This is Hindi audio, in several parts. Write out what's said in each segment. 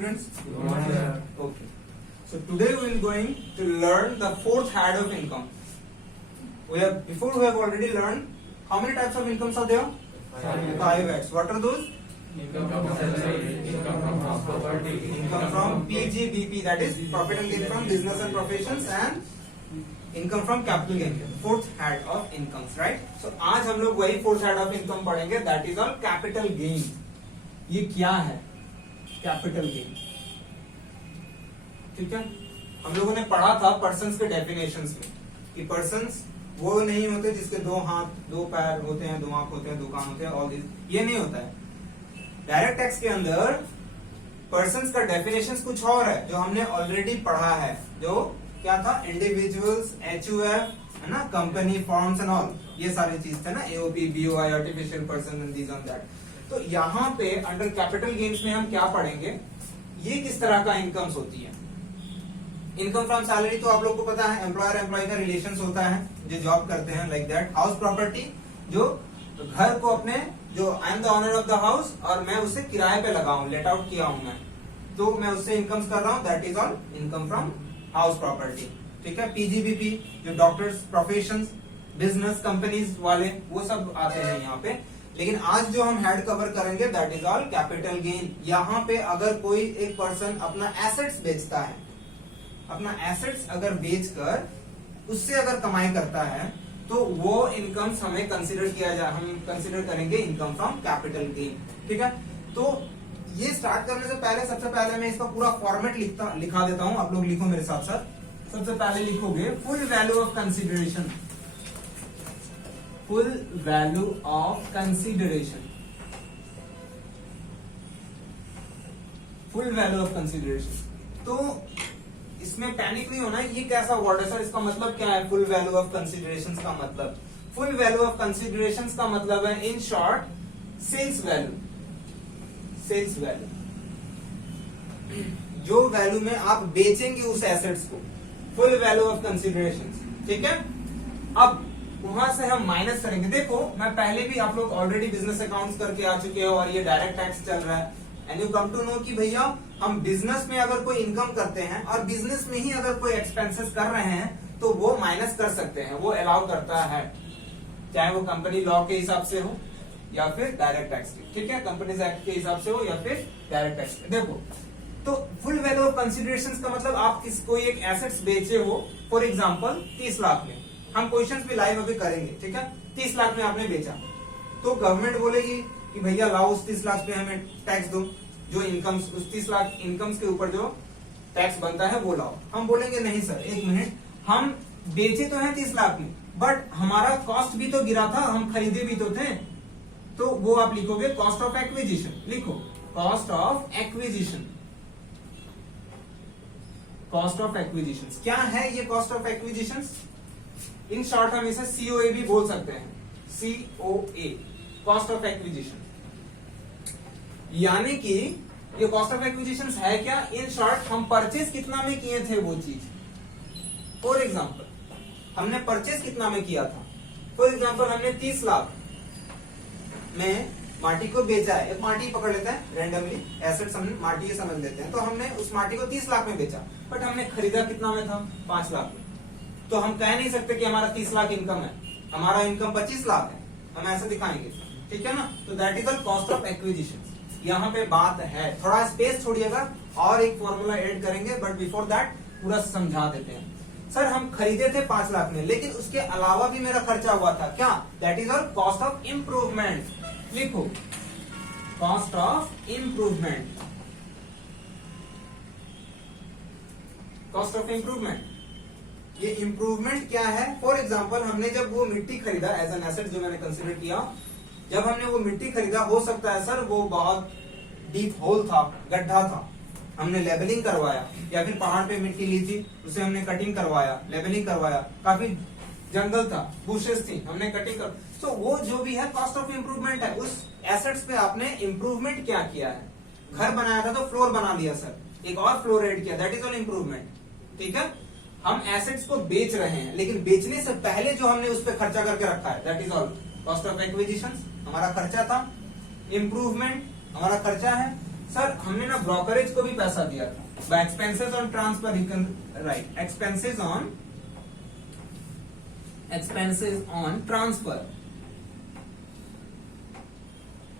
students? Okay. So today we are going to learn the fourth head of income. Before we have already learned how many types of incomes are there? Five heads. What are those? Income from salary, income from house property, Income from PGBP, that is profit and gain from business and professions, and income from capital gain. Fourth head of incomes, right? So आज हम लोग वही fourth head of income पढ़ेंगे, that is all capital gain. ये क्या है कैपिटल गेन? ठीक है, हम लोगों ने पढ़ा था पर्सन्स के डेफिनेशंस में कि पर्सन्स वो नहीं होते जिसके दो हाथ, दो पैर होते हैं, दो आंख होते हैं, दो कान होते हैं, ऑल दिस, ये नहीं होता है. डायरेक्ट टैक्स के अंदर पर्सन्स का डेफिनेशंस कुछ और है जो हमने ऑलरेडी पढ़ा है. जो क्या था? इंडिविजुअल्स, HUF है ना, कंपनी, फॉर्म्स एंड ऑल, ये सारी चीज थे ना, AOP, BOI, artificial person and this and that. तो यहाँ पे अंडर कैपिटल गेन्स में हम क्या पढ़ेंगे, ये किस तरह का इनकम्स होती है. इनकम फ्रॉम सैलरी तो आप लोग को पता है, एम्प्लॉयर एम्प्लॉय का रिलेशन होता है जो जॉब करते हैं, लाइक दैट. हाउस प्रॉपर्टी, जो घर को अपने, जो I am the owner of the house और मैं उसे किराए पे लगा हूं, लेट आउट किया हूं मैं, तो मैं उससे इनकम्स कर रहा हूं, that is all income from house property. ठीक है. PGBP, जो डॉक्टर्स, प्रोफेशन, बिजनेस, कंपनीज वाले, वो सब आते हैं यहाँ पे. लेकिन आज जो हम हेड कवर करेंगे that is all capital gain. यहाँ पे अगर कोई एक पर्सन अपना एसेट्स बेचता है, अपना एसेट्स अगर बेचकर उससे अगर कमाई करता है, तो वो इनकम्स हमें हम कंसिडर करेंगे इनकम फ्रॉम कैपिटल गेन. ठीक है. तो ये स्टार्ट करने से पहले सबसे पहले मैं इसका पूरा फॉर्मेट लिखा देता हूं. आप लोग लिखो मेरे साथ साथ. सबसे पहले लिखोगे full value of consideration. Full value of consideration. Full value of consideration. तो इसमें पैनिक नहीं होना. ये कैसा वर्ड है सर, इसका मतलब क्या है? फुल वैल्यू ऑफ कंसिडरेशन का मतलब, फुल वैल्यू ऑफ कंसिडरेशन का मतलब है in short sales value. Sales value, जो वैल्यू में आप बेचेंगे उस एसेट्स को, फुल वैल्यू ऑफ कंसिडरेशन. ठीक है. अब वहां से हम माइनस करेंगे. देखो, मैं पहले भी, आप लोग ऑलरेडी बिजनेस अकाउंट्स करके आ चुके हो और ये डायरेक्ट टैक्स चल रहा है, and you come to know कि भैया हम बिजनेस में अगर कोई इनकम करते हैं और बिजनेस में ही अगर कोई एक्सपेंसेस कर रहे हैं तो वो माइनस कर सकते हैं, वो अलाउ करता है, चाहे वो कंपनी लॉ के हिसाब से हो या फिर डायरेक्ट टैक्स के. ठीक है. कंपनीज एक्ट के हिसाब से हो या फिर डायरेक्ट टैक्स के. देखो, तो फुल वैल्यू ऑफ कंसिडरेशन का मतलब आप कोई एक एसेट्स बेचे हो, फॉर एग्जाम्पल 30 लाख में. हम क्वेश्चंस भी लाइव अभी करेंगे. ठीक है. 30 लाख में आपने बेचा, तो गवर्नमेंट बोलेगी कि भैया लाओ उस 30 लाख पे हमें टैक्स दो, जो इनकम्स, उस 30 लाख इनकम्स के ऊपर जो टैक्स बनता है वो लाओ. हम बोलेंगे नहीं सर, एक मिनट, हम बेचे तो हैं 30 लाख में, बट हमारा कॉस्ट भी तो गिरा था, हम खरीदे भी तो थे. तो वो आप लिखोगे कॉस्ट ऑफ एक्विजिशन. लिखो cost of acquisition. Cost of acquisition क्या है? ये cost of acquisition, in short हम इसे COA भी बोल सकते हैं. COA, cost of acquisition. यानी कि ये कॉस्ट ऑफ एक्विजिशन है क्या? इन शॉर्ट हम परचेज कितना में किए थे वो चीज. फॉर एग्जाम्पल हमने परचेज कितना में किया था. फॉर एग्जाम्पल हमने 30 लाख में माटी को बेचा है. एक माटी पकड़ लेते हैं रैंडमली, एसेट्स हम माटी समझ लेते हैं. तो हमने उस माटी को 30 लाख में बेचा, बट हमने खरीदा कितना में था? 5 लाख में. तो हम कह नहीं सकते कि हमारा 30 लाख इनकम है, हमारा इनकम 25 लाख है, हम ऐसे दिखाएंगे. ठीक है ना. तो that is the cost of acquisition. यहाँ पे बात है, थोड़ा स्पेस छोड़िएगा और एक फॉर्मूला ऐड करेंगे, बट बिफोर दैट पूरा समझा देते हैं. सर हम खरीदे थे 5 लाख में, लेकिन उसके अलावा भी मेरा खर्चा हुआ था. क्या? That is all cost of improvement. लिखो cost of improvement. Cost of improvement. ये इम्प्रूवमेंट क्या है? फॉर एग्जाम्पल हमने जब वो मिट्टी खरीदा एज एन एसेट, जो मैंने कंसिडर किया, जब हमने वो मिट्टी खरीदा, हो सकता है सर वो बहुत डीप होल था, गड्ढा था, हमने लेबलिंग करवाया, या फिर पहाड़ पे मिट्टी ली थी, उसे हमने कटिंग करवाया, लेबलिंग करवाया, काफी जंगल था, बुशेस थी, हमने कटिंग कर. तो वो जो भी है कॉस्ट ऑफ इम्प्रूवमेंट है. उस एसेट्स पे आपने इम्प्रूवमेंट क्या किया है? घर बनाया था तो फ्लोर बना लिया सर, एक और फ्लोर ऐड किया, दैट इज ऑल इम्प्रूवमेंट. ठीक है. हम एसेट्स को बेच रहे हैं, लेकिन बेचने से पहले जो हमने उस पर खर्चा करके रखा है, that is all cost of acquisition. हमारा खर्चा था. इम्प्रूवमेंट हमारा खर्चा है. सर हमने ना ब्रोकरेज को भी पैसा दिया था, expenses on transfer you can write expenses on transfer,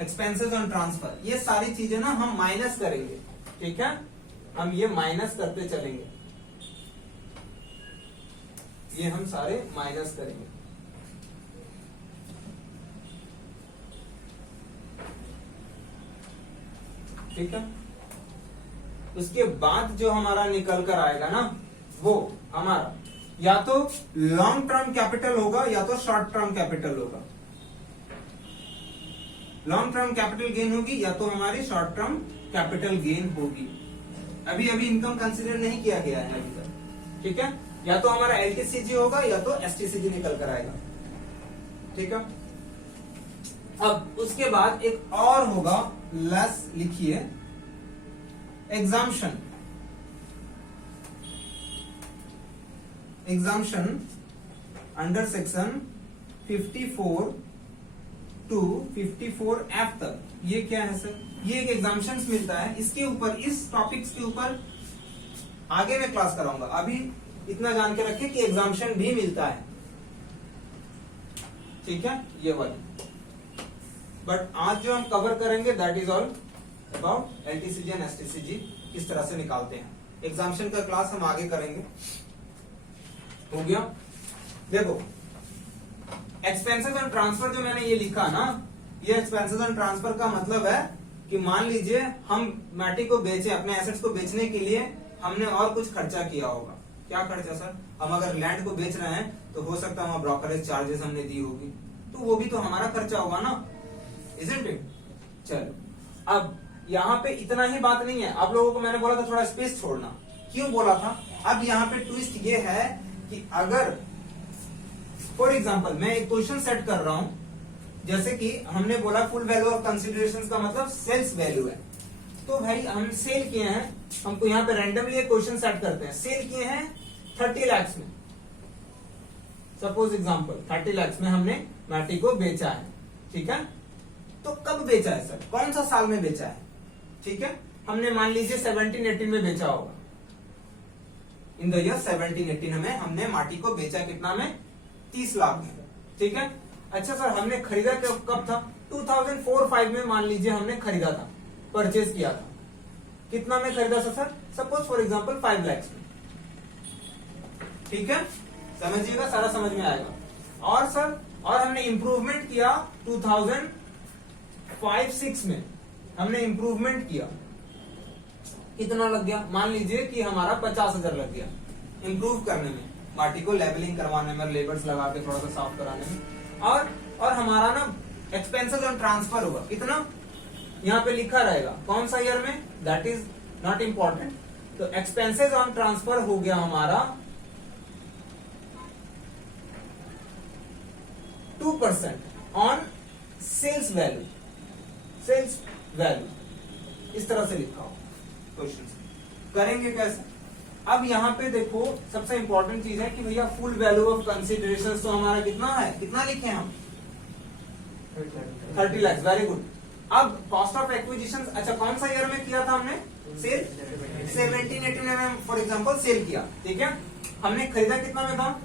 expenses on transfer, ये सारी चीजें ना हम माइनस करेंगे, ठीक है, हम ये माइनस करते चलेंगे, ये हम सारे माइनस करेंगे। ठीक है, उसके बाद जो हमारा निकल कर आएगा ना, वो हमारा या तो लॉन्ग टर्म कैपिटल होगा या तो शॉर्ट टर्म कैपिटल होगा। लॉन्ग टर्म कैपिटल गेन होगी या तो हमारी शॉर्ट टर्म कैपिटल गेन होगी। अभी इनकम कंसीडर नहीं किया गया है अभी तक, ठीक है, या तो हमारा एलटीसीजी होगा या तो एसटीसीजी निकल कर आएगा, ठीक है। अब उसके बाद एक और होगा, लेस लिखिए, exemption, exemption under section 54 to 54F तक। ये क्या है सर? ये एक एग्जाम्पशन मिलता है, इसके ऊपर, इस टॉपिक्स के ऊपर आगे मैं क्लास कराऊंगा। अभी इतना जान के रखें कि एग्जाम्पशन भी मिलता है, ठीक है, ये वाली। बट आज जो हम कवर करेंगे that is all about LTCG and STCG, किस तरह से निकालते हैं। एग्जाम्पशन का क्लास हम आगे करेंगे, हो गया। देखो एक्सपेंसेस ऑन ट्रांसफर जो मैंने ये लिखा ना, ये एक्सपेंसेस ऑन ट्रांसफर का मतलब है कि मान लीजिए हम मैटी को बेचे, अपने एसेट्स को बेचने के लिए हमने और कुछ खर्चा किया होगा। क्या खर्चा सर? हम अगर लैंड को बेच रहे हैं तो हो सकता है वहां ब्रोकरेज चार्जेस हमने दी होगी, तो वो भी तो हमारा खर्चा होगा ना, इजंट इट? चलो, अब यहाँ पे इतना ही बात नहीं है। आप लोगों को मैंने बोला था थोड़ा स्पेस छोड़ना, क्यों बोला था? अब यहाँ पे ट्विस्ट ये है कि अगर फॉर एग्जाम्पल मैं एक क्वेश्चन सेट कर रहा हूं, जैसे कि हमने बोला फुल वैल्यू ऑफ कंसिडरेशन का मतलब सेल्स वैल्यू है, तो भाई हम सेल किए हैं, हमको यहाँ पे रैंडमली एक क्वेश्चन सेट करते हैं, सेल किए हैं 30 लाख में, सपोज एग्जांपल 30 लाख में हमने मैटी को बेचा है, ठीक है। तो कब बेचा है सर? कौन सा साल में बेचा है? ठीक है, हमने मान लीजिए 17-18 में बेचा होगा, इन द ईयर 17-18 में हमने माटी को बेचा कितना में? 30 लाख में, ठीक है। अच्छा सर हमने खरीदा कब था? 2004-5 में मान लीजिए हमने खरीदा था, परचेज किया था। कितना में खरीदा था sir? Suppose for example 5 lakh में, ठीक है, समझिएगा, सारा समझ में आएगा। और सर और हमने इंप्रूवमेंट किया 2005-6 में, हमने इंप्रूवमेंट किया, कितना लग गया? मान लीजिए कि हमारा 50,000 लग गया इंप्रूव करने में, माटी को लेवलिंग करवाने में, लेबर्स लगा के थोड़ा सा साफ कराने में। और हमारा ना एक्सपेंसेस ऑन ट्रांसफर होगा कितना? यहाँ पे लिखा रहेगा कौन सा ईयर में, दैट इज नॉट इंपॉर्टेंट। तो एक्सपेंसेस ऑन ट्रांसफर हो गया हमारा 2% on sales value, sales value, इस तरह से लिखा हो क्वेश्चन। करेंगे कैसे? अब यहाँ पे देखो सबसे इंपॉर्टेंट चीज है कि भैया फुल वैल्यू ऑफ कंसिडरेशन तो हमारा कितना है, कितना लिखे हम? 30 लाख, वेरी गुड। अब कॉस्ट ऑफ एक्विजिशन, अच्छा कौन सा ईयर में किया था हमने सेल? 17-18 में फॉर एग्जांपल सेल किया, ठीक है। हमने खरीदा कितना में था?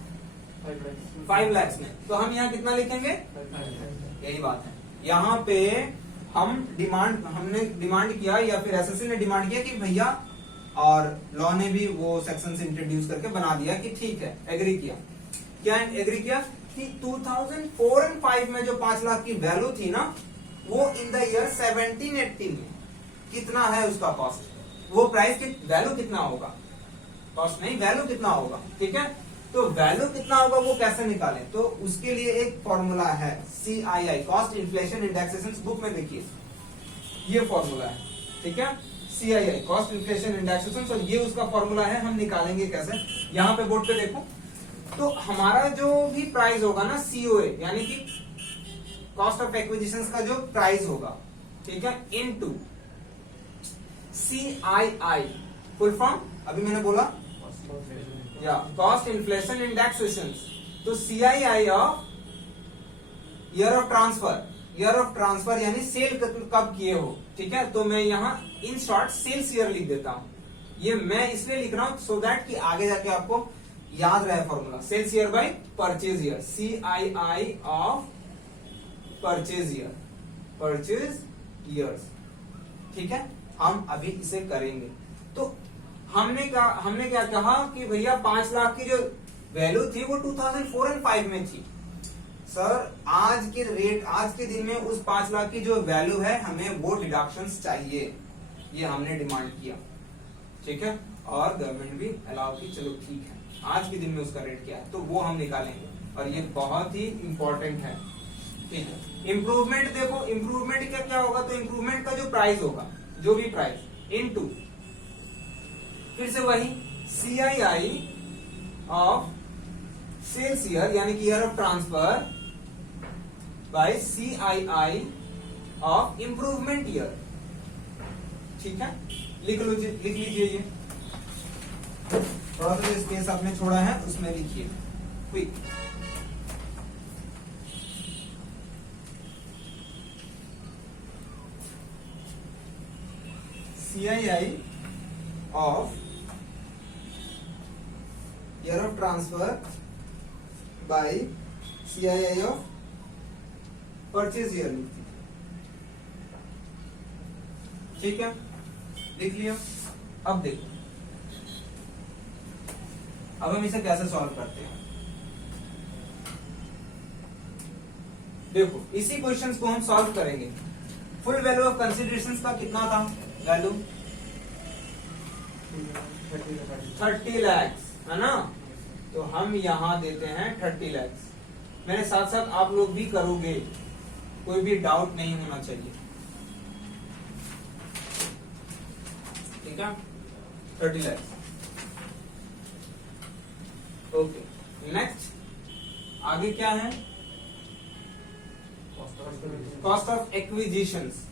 5 लाख में, तो हम यहाँ कितना लिखेंगे? यही बात है। यहाँ पे हमने डिमांड किया या फिर एसएससी ने डिमांड किया कि भैया, और लॉ ने भी वो सेक्शन इंट्रोड्यूस करके बना दिया कि ठीक है, एग्री किया। क्या एग्री किया? कि 2004 और 5 में जो 5 लाख की वैल्यू थी ना, वो इन द ईयर 17-18 में कितना है उसका कॉस्ट, वो प्राइस की वैल्यू कितना होगा, कॉस्ट नहीं वैल्यू कितना होगा, ठीक है। तो वैल्यू कितना होगा वो कैसे निकालें? तो उसके लिए एक फॉर्मूला है CII, cost inflation indexation, book में देखिए ये फॉर्मूला है, ठीक है, CII कॉस्ट इन्फ्लेशन इंडेक्सेशन। तो ये उसका फॉर्मूला है, हम निकालेंगे कैसे? यहाँ पे बोर्ड पे देखो, तो हमारा जो भी प्राइस होगा ना COA, यानी कि कॉस्ट ऑफ एक्विजिशन का जो प्राइस होगा, ठीक है, इनटू CII, फुल फॉर्म अभी मैंने बोला या कॉस्ट इन्फ्लेशन इंडेक्सेशन। तो CII of year of transfer, year of transfer यानी सेल कब किए हो, ठीक है। तो मैं यहाँ इन शॉर्ट सेल्स ईयर लिख देता हूँ। ये मैं इसलिए लिख रहा हूँ सो दैट कि आगे जाके आपको याद रहे formula. Sales year by purchase year, CII of purchase year, purchase years, ठीक है। हम अभी इसे करेंगे। तो हमने क्या कहा कि भैया 5 लाख की जो वैल्यू थी वो 2004 और 5 में थी। सर आज के दिन में उस 5 लाख की जो वैल्यू है हमें वो डिडक्शंस चाहिए, ये हमने डिमांड किया, ठीक है। और गवर्नमेंट भी अलाउ की, चलो ठीक है, आज के दिन में उसका रेट क्या है तो वो हम निकालेंगे, और ये बहुत ही इंपॉर्टेंट है, ठीक है। इंप्रूवमेंट देखो, इंप्रूवमेंट का क्या होगा, तो इंप्रूवमेंट का जो प्राइस होगा, जो भी प्राइस इनटू फिर से वही CII ऑफ सेल्स ईयर यानी कि year of transfer by CII of improvement year, ठीक है। लिख लीजिए ये थोड़ा सा स्पेस आपने छोड़ा है उसमें लिखिए quick. CII of year of transfer by CII of purchase year, ठीक है, लिख लिया। अब देखो, अब हम इसे कैसे सॉल्व करते हैं। देखो इसी क्वेश्चंस को हम सॉल्व करेंगे। फुल वैल्यू ऑफ कंसिडरेशंस का कितना था वैल्यू, 30 लाख है ना। तो हम यहां देते हैं 30 लाख। मेरे साथ साथ आप लोग भी करोगे, कोई भी डाउट नहीं होना चाहिए, ठीक है। 30 लाख, ओके। नेक्स्ट आगे क्या है, cost of acquisitions.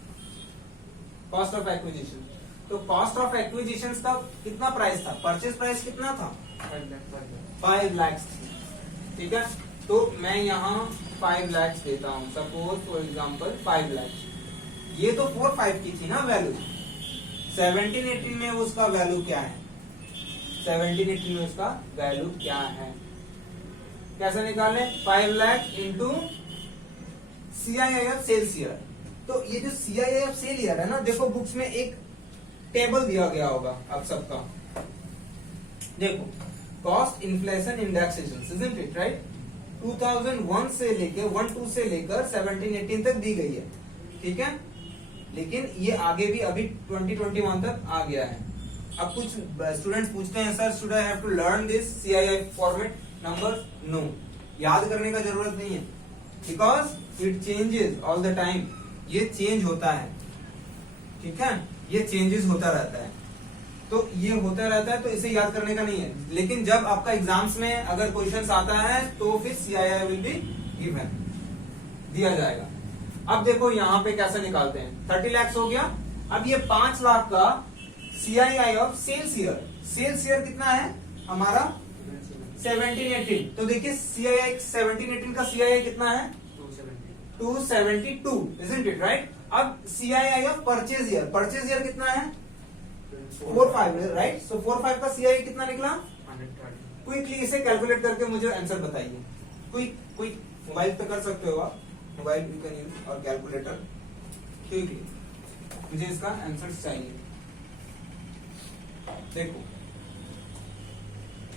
Cost of acquisition, तो कॉस्ट ऑफ एक्विजिशन का कितना प्राइस था, परचेज प्राइस कितना था 5 लाख, ठीक है। तो मैं यहाँ 5 लाख देता हूँ, सपोज फॉर एग्जांपल 5 लाख। ये तो 4-5 की थी ना वैल्यू, 17-18 में उसका वैल्यू क्या है, 17-18 में उसका वैल्यू क्या है, कैसे निकाले, 5 lakh into CII of sales year. तो ये जो CII ऑफ सेल ईयर है ना, देखो बुक्स में एक टेबल दिया गया होगा आप सबका, देखो cost inflation indexation, isn't it right. 2001 से लेके 12 से लेकर 17-18 तक दी गई है, ठीक है। लेकिन ये आगे भी अभी 2021 तक आ गया है। अब कुछ स्टूडेंट्स पूछते हैं sir should I have to learn this CII format number, no, याद करने का जरूरत नहीं है, because it changes all the time, ये चेंज होता है, ठीक है, ये चेंजेस होता रहता है। तो ये होता रहता है, तो इसे याद करने का नहीं है। लेकिन जब आपका एग्जाम्स में अगर क्वेश्चंस आता है तो फिर CII विल बी गिवन, दिया जाएगा। अब देखो यहाँ पे कैसे निकालते हैं, 30 लाख हो गया। अब ये 5 लाख का CII of sales year, sales year कितना है हमारा 17-18। तो देखिए CII 17-18 का CII कितना है 272, isn't it right? अब CII of purchase year, purchase year कितना है 4-5, राइट। सो 4-5 का CII कितना निकला, क्विकली इसे कैलकुलेट करके मुझे आंसर बताइए। क्विक मोबाइल पे कर सकते हो आप, मोबाइल भी कैन यूज और कैलकुलेटर, क्विकली मुझे इसका आंसर चाहिए। देखो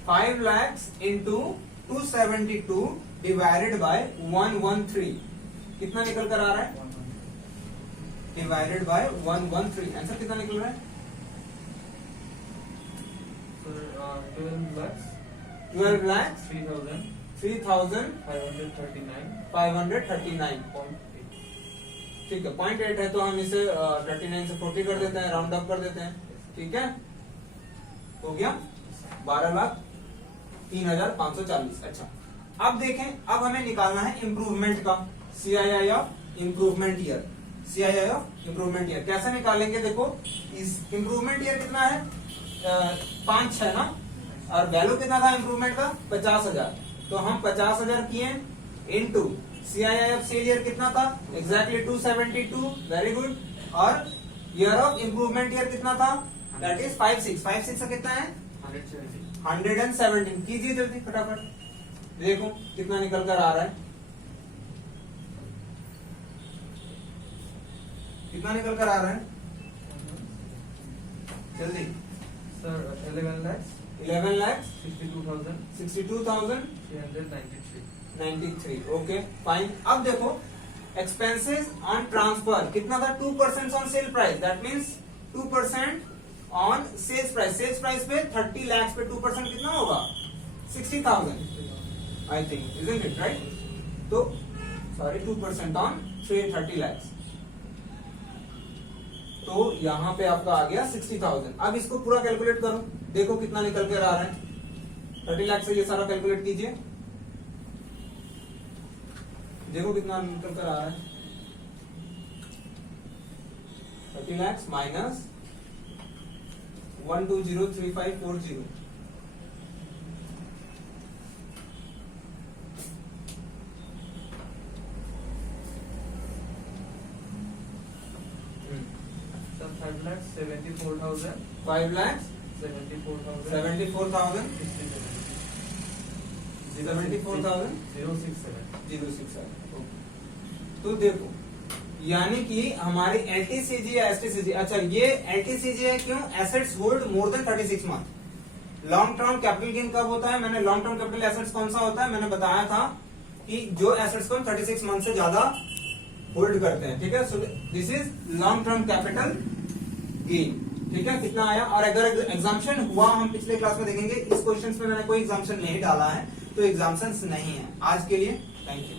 5 लाख इंटू 272 डिवाइडेड बाय 113 कितना निकल कर आ रहा है, डिवाइडेड बाय 113, आंसर कितना निकल रहा है 12 लाख 3,539, ठीक है, 0.8 है तो हम इसे 39 से 40 कर देते हैं, राउंड अप कर देते हैं, ठीक है, हो गया 12,03,540। अच्छा अब देखें, अब हमें निकालना है इंप्रूवमेंट का, CII of improvement year, CII of improvement year कैसे निकालेंगे। देखो इस इंप्रूवमेंट ईयर कितना है 5 है ना, और वैल्यू कितना था इंप्रूवमेंट का 50,000। तो हम 50,000 किए इंटू CIF सेल ईयर कितना था? Exactly 272, very good. और ईयर ऑफ इम्प्रूवमेंट ईयर कितना था? दैट इज 56, 56 से कितना है? 117। कीजिए जल्दी फटाफट, देखो कितना निकल कर आ रहा है, कितना निकल कर आ रहा है जल्दी। Sir 11 lakhs 11 lakh 62,393 63 okay fine. अब देखो एक्सपेंसेस ऑन ट्रांसफर कितना था? 2% on sale price, that means 2% on sales price. Sales price पे 30 लाख पे 2% कितना होगा? 60,000 I think, isn't it right? तो सॉरी 2% ऑन 30 लाख, तो यहां पे आपका आ गया 60,000। अब इसको पूरा कैलकुलेट करो, देखो कितना निकल कर आ रहा है। 30 लाख से ये सारा कैलकुलेट कीजिए, देखो कितना निकल कर आ रहा है। 30 लाख माइनस 1203540, सर 5,74,000 5 लाख 74,000 74,000 74,000 067। तो देखो यानी कि हमारी एलटीसीजी या एसटीसीजी, अच्छा ये एलटीसीजी है क्यों? Assets hold more than 36 month. Long term capital gain कब होता है? मैंने लॉन्ग टर्म कैपिटल एसेट्स कौन सा होता है मैंने बताया था कि जो एसेट्स को 36 मंथ से ज्यादा होल्ड करते हैं, ठीक है। So this is long term capital gain, ठीक है। कितना आया? और अगर एग्जाम्पशन हुआ, हम पिछले क्लास में देखेंगे, इस क्वेश्चन में मैंने कोई एग्जाम्पशन नहीं डाला है, तो एग्जाम्पशन नहीं है आज के लिए। Thank you.